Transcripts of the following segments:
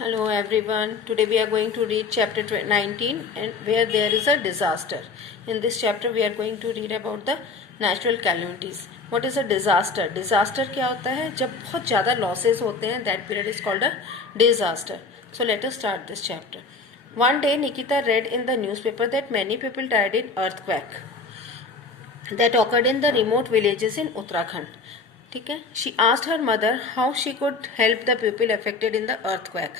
Hello everyone. Today we are going to read chapter 19 and where there is a disaster. In this chapter we are going to read about the natural calamities. What is a disaster? Disaster क्या होता है? जब बहुत ज़्यादा losses होते हैं, that period is called a disaster. So let us start this chapter. One day Nikita read in the newspaper that many people died in earthquake that occurred in the remote villages in Uttarakhand. ठीक है. She asked her mother how she could help the people affected in the earthquake.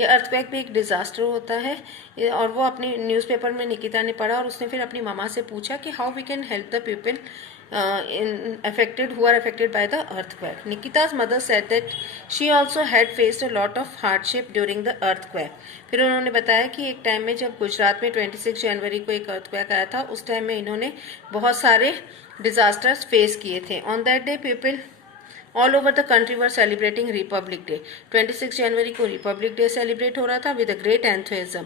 ये earthquake भी एक disaster होता है और वो अपनी न्यूज़पेपर में निकिता ने पढ़ा और उसने फिर अपनी मामा से पूछा कि how we can help the people in affected who are affected by the earthquake. Nikita's mother said that she also had faced a lot of hardship during the earthquake. फिर उन्होंने बताया कि एक टाइम में जब गुजरात में 26 जनवरी को एक earthquake आया था, उस टाइम में इन्होंने बहुत सारे disasters फेस किए थे. On that day people all over the country were celebrating Republic Day. 26 जनवरी को रिपब्लिक डे सेलिब्रेट हो रहा था with a great enthusiasm.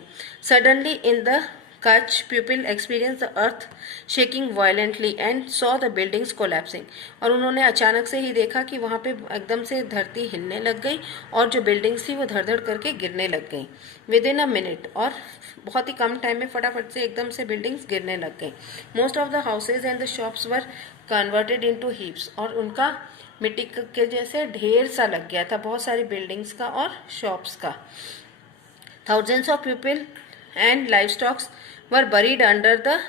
Suddenly in the Kutch people experience the earth shaking violently and saw the buildings collapsing. और उन्होंने अचानक से ही देखा कि वहाँ पे एकदम से धरती हिलने लग गई और जो बिल्डिंग्स थी वो धड़ धड़ करके गिरने लग गई विद इन अ मिनट. और बहुत ही कम टाइम में फटाफट से एकदम से बिल्डिंग्स गिरने लग गई. Most of the houses and the shops were converted into heaps. और उनका मिट्टी के जैसे ढेर सा लग गया था बहुत सारी बिल्डिंग्स का और शॉप्स का. Thousands of people and life stocks were buried under the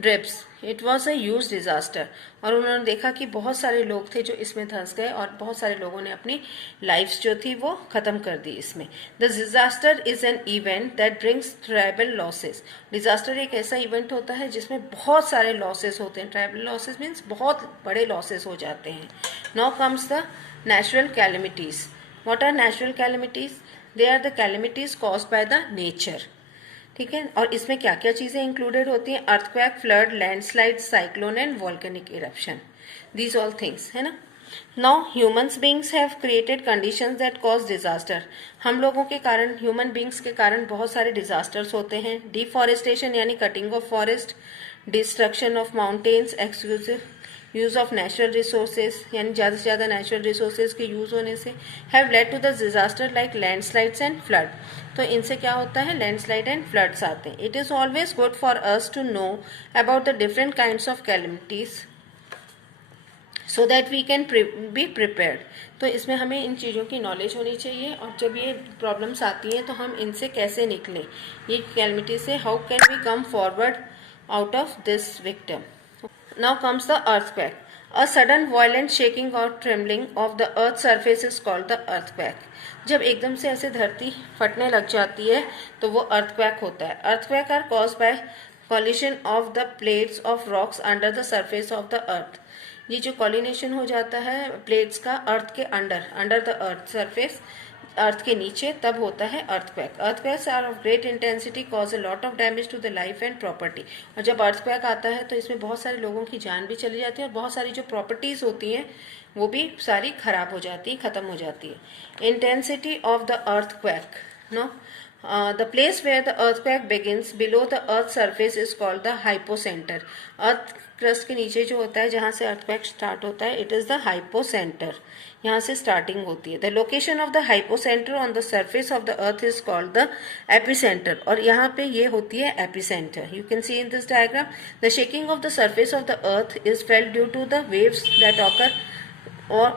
drips. It was a huge disaster. और उन्होंने देखा कि बहुत सारे लोग थे जो इसमें धंस गए और बहुत सारे लोगों ने अपनी लाइफ्स जो थी वो खत्म कर दी इसमें. The disaster is an event that brings tribal losses. Disaster एक ऐसा इवेंट होता है जिसमें बहुत सारे लॉसेस होते हैं. ट्राइबल लॉसेस मीन्स बहुत बड़े लॉसेस हो जाते हैं. Now comes the natural calamities. What are natural calamities? They are the calamities caused by the nature. ठीक है. और इसमें क्या क्या चीजें इंक्लूडेड होती हैं? Earthquake, flood, landslide, cyclone and volcanic eruption. These all things है ना. Now humans beings have created conditions that cause disaster. हम लोगों के कारण, ह्यूमन बींग्स के कारण बहुत सारे डिजास्टर्स होते हैं. डिफॉरेस्टेशन यानी cutting of forest, destruction of mountains, exclusive use of natural resources यानी ज़्यादा से ज़्यादा नेचुरल रिसोर्सेज के यूज होने से have led to the disaster like landslides and flood. तो इनसे क्या होता है? लैंडस्लाइड एंड फ्लड्स आते हैं. It is always good for us to know about the different kinds of calamities so that we can be prepared. तो इसमें हमें इन चीज़ों की नॉलेज होनी चाहिए और जब ये प्रॉब्लम्स आती हैं तो हम इनसे कैसे निकलें, ये कैलेमिटी से how can we come forward out of this victim. Now comes the earthquake. A sudden violent shaking or trembling of the earth's surface is called the earthquake. जब एकदम से ऐसे धरती फटने लग जाती है तो वो earthquake होता है. Earthquake are caused by collision of the plates of rocks under the surface of the earth. ये जो कॉलिनेशन हो जाता है प्लेट्स का अर्थ के under the earth surface, earth के नीचे, तब होता है earthquake. Earthquakes are of great intensity, cause a lot of damage to the life and property. और जब अर्थक्वेक आता है तो इसमें बहुत सारे लोगों की जान भी चली जाती है और बहुत सारी जो प्रॉपर्टीज होती हैं वो भी सारी खराब हो जाती है, खत्म हो जाती है. Intensity of the earthquake. Know the place where the earthquake begins below the earth's surface is called the hypocenter. Earth crust के नीचे जो होता है जहाँ से earthquake स्टार्ट होता है, it is the hypocenter. यहाँ से स्टार्टिंग होती है. The location of the hypocenter on the surface of the earth is called the epicenter. और यहाँ पे ये होती है epicenter. You can see in this diagram the shaking of the surface of the earth is felt due to the waves that occur or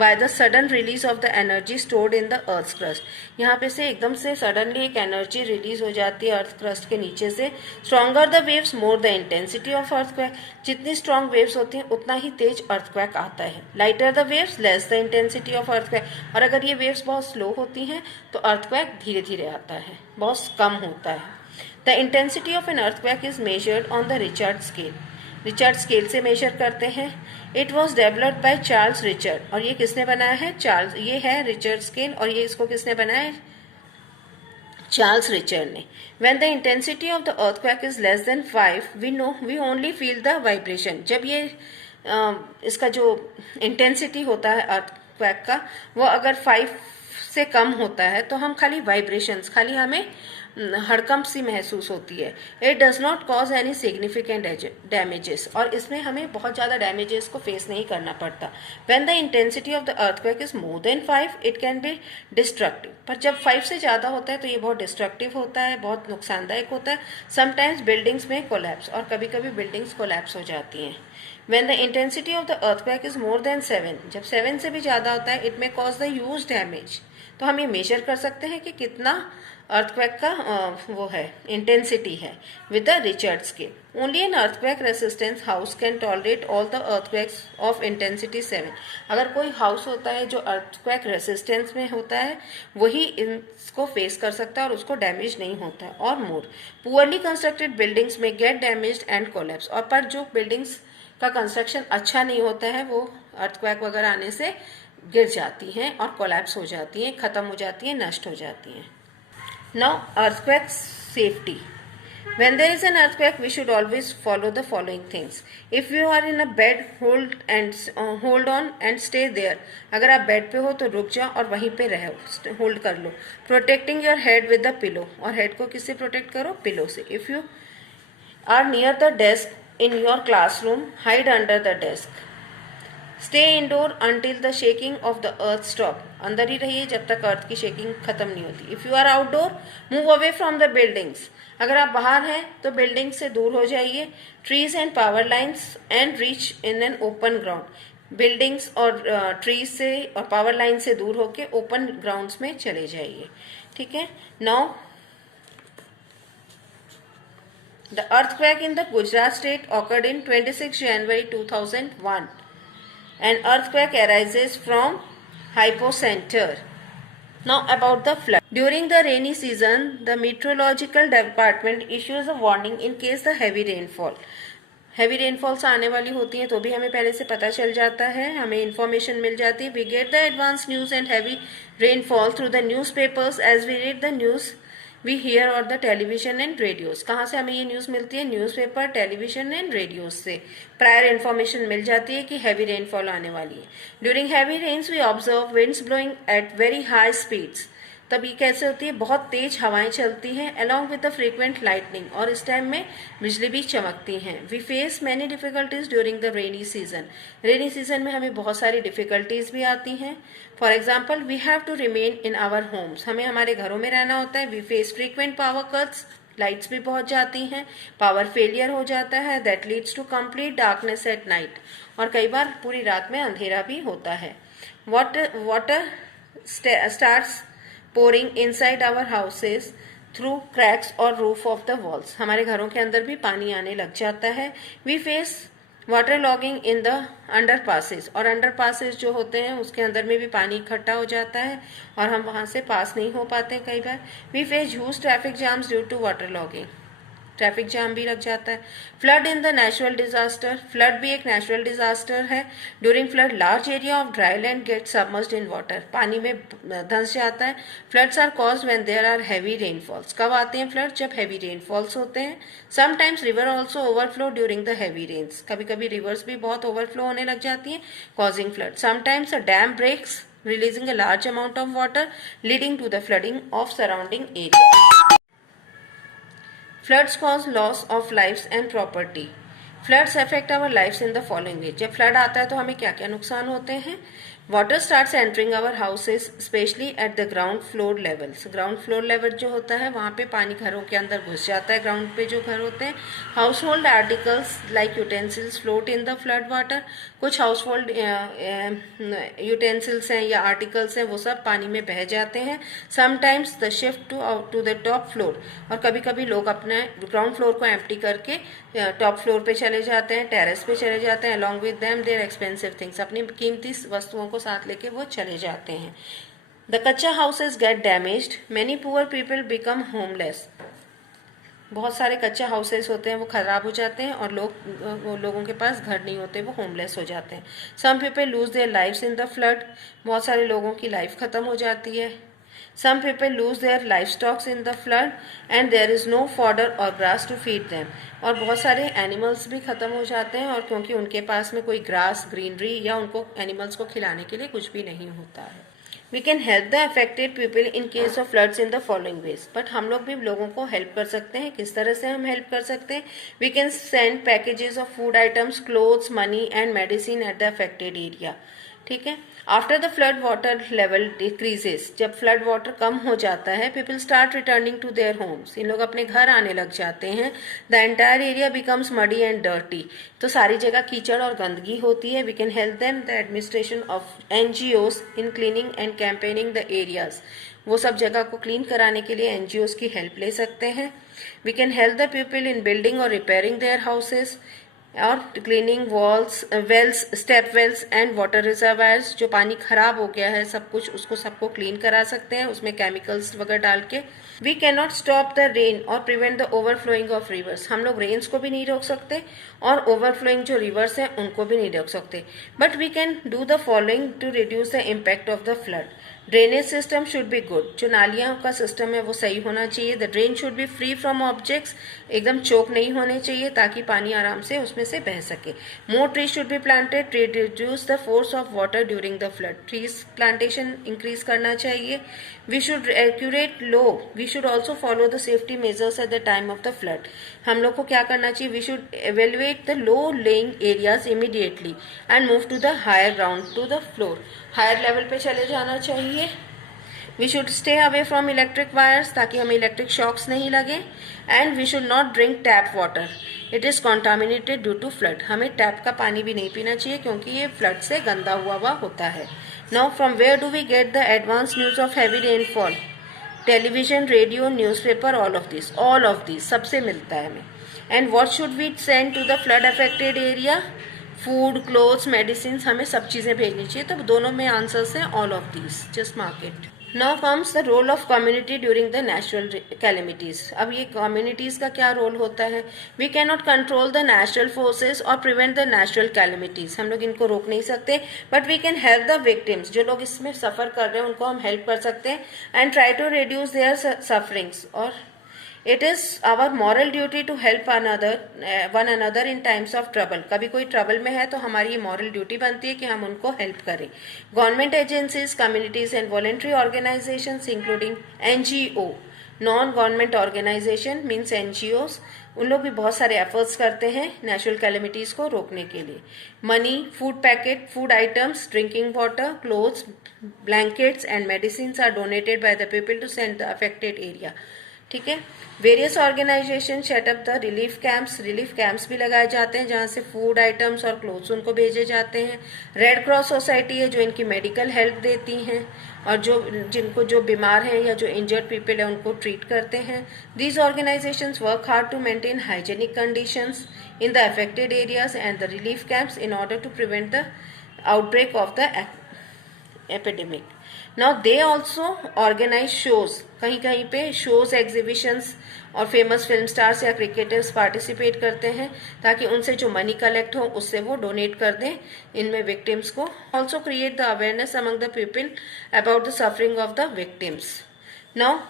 by the sudden release of the energy stored in the earth's crust. यहाँ पे से एकदम से suddenly एक energy release हो जाती है earth crust के नीचे से. Stronger the waves more the intensity of earthquake. जितनी स्ट्रॉन्ग वेव्स होती हैं उतना ही तेज अर्थक्वेक आता है. Lighter the waves less the intensity of earthquake. और अगर ये वेव्स बहुत स्लो होती हैं तो अर्थक्वेक धीरे धीरे आता है, बहुत कम होता है. The intensity of an earthquake is measured on the Richard scale. Richard scale से मेजर करते हैं. It was developed by Charles Richard. और ये किसने बनाया है? चार्ल्स. ये है रिचर्ड स्केल और ये इसको किसने बनाया है? चार्ल्स रिचर्ड ने. When the intensity of the earthquake is less than 5 we only feel the vibration. जब ये इसका जो इंटेंसिटी होता है अर्थक्वेक का वो अगर 5 से कम होता है तो हम खाली वाइब्रेशंस, खाली हमें हड़कंप सी महसूस होती है। It does not cause any significant damages, और इसमें हमें बहुत ज़्यादा डैमेजेस को फेस नहीं करना पड़ता। When the intensity of the earthquake is more than 5 it can be destructive, पर जब 5 से ज़्यादा होता है तो ये बहुत डिस्ट्रक्टिव होता है, बहुत नुकसानदायक होता है। समटाइम्स बिल्डिंग्स में कोलैप्स, और कभी कभी बिल्डिंग्स कोलैप्स हो जाती हैं। When the intensity of the earthquake is more than 7, जब 7 से भी ज़्यादा होता है, it may cause the huge damage। तो हम ये मेजर कर सकते हैं कि कितना अर्थक्वेक का वो है, इंटेंसिटी है, with the Richard scale. Only an earthquake resistance house can tolerate all the earthquakes of intensity 7। अगर कोई हाउस होता है जो अर्थक्वेक रेसिस्टेंस में होता है, वही इसको फेस कर सकता है और उसको डैमेज नहीं होता है। और मोर पुअरली कंस्ट्रक्टेड बिल्डिंग्स में गेट डैमेज्ड एंड कोलैप्स, और पर जो बिल्डिंग्स का कंस्ट्रक्शन अच्छा नहीं होता है वो अर्थक्वेक वगैरह आने से गिर जाती हैं और कोलैप्स हो जाती हैं, ख़त्म हो जाती हैं, नष्ट हो जाती हैं। Now earthquake safety. When there is an earthquake, we should always follow the following things. If you are in a bed, hold on and stay there. अगर आप बेड पे हो तो रुक जाओ और वहीं पे रहो, होल्ड कर लो। Protecting your head with the pillow, और हेड को किससे प्रोटेक्ट करो? पिलो से। If you are near the desk in your classroom, hide under the desk. Stay indoor until the shaking of the earth stop. अंदर ही रहिए जब तक अर्थ की शेकिंग खत्म नहीं होती। If you are outdoor, move away from the buildings. अगर आप बाहर हैं तो बिल्डिंग से दूर हो जाइए। Trees and power lines and reach in an open ground. Buildings और ट्रीज से और पावर लाइन से दूर होके ओपन ग्राउंड्स में चले जाइए। ठीक है। Now the earthquake in the Gujarat state occurred in 26 January 2001. An earthquake arises from hypocenter. Now about the flood. During the rainy season, the meteorological department issues a warning in case the heavy rainfall. Heavy rainfalls आने वाली होती हैं तो भी हमें पहले से पता चल जाता है, हमें इन्फॉर्मेशन मिल जाती है। We get the advance news and heavy rainfall through the newspapers as we read the news we hear और द टेलीविजन एंड रेडियोज़। कहाँ से हमें ये न्यूज़ मिलती है? न्यूज़पेपर, टेलीविजन एंड रेडियोज़ से प्रायर इन्फॉर्मेशन मिल जाती है कि हैवी रेनफॉल आने वाली है। During heavy rains we observe winds blowing at very high speeds. तब ये कैसे होती है? बहुत तेज हवाएं चलती हैं along with the frequent lightning, और इस टाइम में बिजली भी चमकती हैं। We face many difficulties during the rainy season. Rainy season में हमें बहुत सारी डिफिकल्टीज भी आती हैं। For example, we have to remain in our homes. हमें हमारे घरों में रहना होता है। We face frequent power cuts, lights भी बहुत जाती हैं। पावर फेलियर हो जाता है, that leads to complete darkness at night, और कई बार पूरी रात में अंधेरा भी होता है। Water starts pouring inside our houses through cracks or roof of the walls. हमारे घरों के अंदर भी पानी आने लग जाता है। We face water logging in the under passes, और अंडर पासेज जो होते हैं उसके अंदर में भी पानी इकट्ठा हो जाता है और हम वहाँ से पास नहीं हो पाते कई बार। We face huge traffic jams due to water logging, traffic jam भी लग जाता है। Flood in the natural disaster, flood भी एक नेचुरल डिजास्टर है। During flood large area of dry land get submerged in water, पानी में धंस जाता है। Floods are caused when there are heavy rainfalls, कब आते हैं फ्लड? जब हैवी रेनफॉल्स होते हैं। Sometimes river also overflow during the heavy rains, कभी कभी रिवर्स भी बहुत ओवरफ्लो होने लग जाती हैं, causing flood. Sometimes a dam breaks releasing a large amount of water leading to the flooding of surrounding areas. Floods cause loss of lives and property. Floods affect our lives in the following way. जब फ्लड आता है तो हमें क्या क्या नुकसान होते हैं? Water starts entering our houses specially at the ground floor levels. Ground floor level जो होता है वहाँ पे पानी घरों के अंदर घुस जाता है, ग्राउंड पे जो घर होते हैं। House hold articles like utensils float in the flood water, कुछ हाउस होल्ड यूटेंसिल्स हैं या आर्टिकल्स हैं वो सब पानी में बह जाते हैं। Sometimes the shift to the top floor, और कभी कभी लोग अपने ग्राउंड फ्लोर को एम्प्टी करके टॉप फ्लोर पे चले जाते हैं, टेरेस पे चले जाते हैं। Along with them their expensive things, अपनी कीमती वस्तुओं को साथ लेके वो चले जाते हैं। The kutcha houses get damaged, many poor people become homeless. बहुत सारे कच्चे हाउसेस होते हैं वो ख़राब हो जाते हैं और लोगों के पास घर नहीं होते, वो होमलेस हो जाते हैं। Some people lose their lives in the flood, बहुत सारे लोगों की लाइफ ख़त्म हो जाती है। Some people lose their livestock in the flood and there is no fodder or grass to feed them. और बहुत सारे एनिमल्स भी ख़त्म हो जाते हैं, और क्योंकि उनके पास में कोई ग्रास, ग्रीनरी या उनको एनिमल्स को खिलाने के लिए कुछ भी नहीं होता है। We can help the affected people in case of floods in the following ways. But हम लोग भी लोगों को हेल्प कर सकते हैं. किस तरह से हम हेल्प कर सकते हैं? We can send packages of food items, clothes, money and medicine at the affected area. ठीक है. After the flood water level decreases, जब फ्लड वाटर कम हो जाता है, people start returning to their homes. इन लोग अपने घर आने लग जाते हैं. The entire area becomes muddy and dirty. तो सारी जगह कीचड़ और गंदगी होती है. We can help them the administration of NGOs in cleaning and campaigning the areas. वो सब जगह को क्लीन कराने के लिए एनजीओस की हेल्प ले सकते हैं. We can help the people in building और रिपेयरिंग देयर हाउसेस और cleaning walls, wells, step wells and water reservoirs. जो पानी खराब हो गया है सब कुछ, उसको सबको क्लीन करा सकते हैं उसमें केमिकल्स वगैरह डाल के. We can not stop the rain और prevent the overflowing of rivers. हम लोग रेन्स को भी नहीं रोक सकते और ओवरफ्लोइंग जो रिवर्स हैं उनको भी नहीं रोक सकते. But we can do the following to reduce the impact of the flood. Drainage system should be good. जो नालियां का सिस्टम है वो सही होना चाहिए. The drain should be free from objects. एकदम चोक नहीं होने चाहिए ताकि पानी आराम से उसमें से बह सके. More trees should be planted to reduce the force of water during the flood. Trees plantation increase करना चाहिए. We should accurate low. We should also follow the safety measures at the time of the flood. हम लोग को क्या करना चाहिए? We should evaluate the low lying areas immediately and move to the higher ground to the floor. Higher level पे चले जाना चाहिए. We should stay away from electric wires ताकि हमें इलेक्ट्रिक शॉक्स नहीं लगे. And we should not drink tap water. It is contaminated due to flood. हमें tap का पानी भी नहीं पीना चाहिए क्योंकि ये फ्लड से गंदा हुआ होता है. Now from where do we get the advance news of heavy rainfall? Television, radio, newspaper, all of this सबसे मिलता है हमें. And what should we send to the flood affected area? Food, clothes, medicine, हमें सब चीज़ें भेजनी चाहिए. तो दोनों में आंसर्स हैं all of these. Just mark it. Now comes the role of community during the natural calamities. अब ये कम्युनिटीज का क्या रोल होता है? We can not control the natural forces और प्रिवेंट द नेचुरल कैलेमिटीज. हम लोग इनको रोक नहीं सकते. But we can help the victims. जो लोग इसमें सफर कर रहे हैं उनको हम हेल्प कर सकते हैं. And try to reduce their sufferings. और it is our moral duty to help one another in times of trouble. कभी कोई ट्रबल में है तो हमारी ये मॉरल ड्यूटी बनती है कि हम उनको हेल्प करें. Government agencies, communities and voluntary organisations including NGO, non government organisation means NGOs, उन लोग भी बहुत सारे एफर्ट्स करते हैं नेचुरल कैलेमिटीज को रोकने के लिए. Money, food packet, food items, drinking water, clothes, blankets and medicine are donated by the people to send the affected area. ठीक है. Various organisation set up the relief camps भी लगाए जाते हैं जहाँ से फूड आइटम्स और क्लोथ्स उनको भेजे जाते हैं. रेड क्रॉस सोसाइटी है जो इनकी मेडिकल हेल्प देती हैं और जो बीमार हैं या जो इंजर्ड पीपल है उनको ट्रीट करते हैं. These organisations work hard to maintain hygienic conditions in the affected areas and the relief camps in order to prevent the outbreak of the epidemic. Now they also organise shows. कहीं कहीं पे shows, exhibitions और famous film stars या cricketers participate करते हैं ताकि उनसे जो मनी कलेक्ट हो उससे वो डोनेट कर दें इनमें विक्टिम्स को. Also create the awareness among the people about the suffering of the victims. Now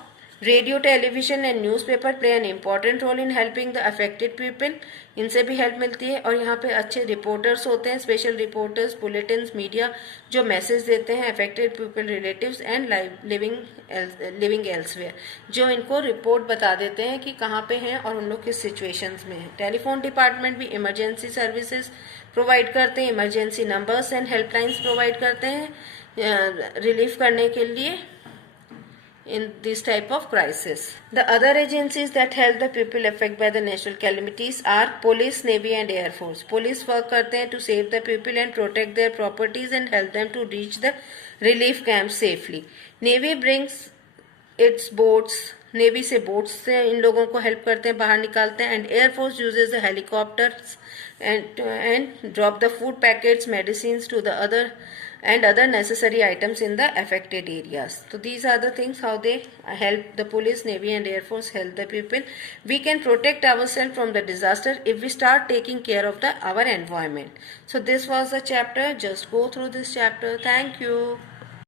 radio, television and newspaper play an important role in helping the affected people. इनसे भी help मिलती है. और यहाँ पे अच्छे रिपोर्टर्स होते हैं, स्पेशल रिपोर्टर्स, बुलेटिन्स, मीडिया जो मैसेज देते हैं affected people, relatives and living elsewhere, जो इनको रिपोर्ट बता देते हैं कि कहाँ पे हैं और उन लोग किस सिचुएशंस में हैं. टेलीफोन डिपार्टमेंट भी इमरजेंसी सर्विसेज प्रोवाइड करते हैं. Emergency numbers and helplines provide करते हैं रिलीफ करने के लिए in this type of crisis. The other agencies that help the people affected by the natural calamities are police, navy and air force. Police work करते हैं to save the people and protect their properties and help them to reach the relief camps safely. Navy brings its boats. Navy से boats से इन लोगों को help करते हैं, बाहर निकालते हैं. And air force uses the helicopters and drop the food packets, medicines to the other necessary items in the affected areas. So these are the things how they help. The police, navy and air force help the people. We can protect ourselves from the disaster if we start taking care of our environment. So this was the chapter. Just go through this chapter. Thank you.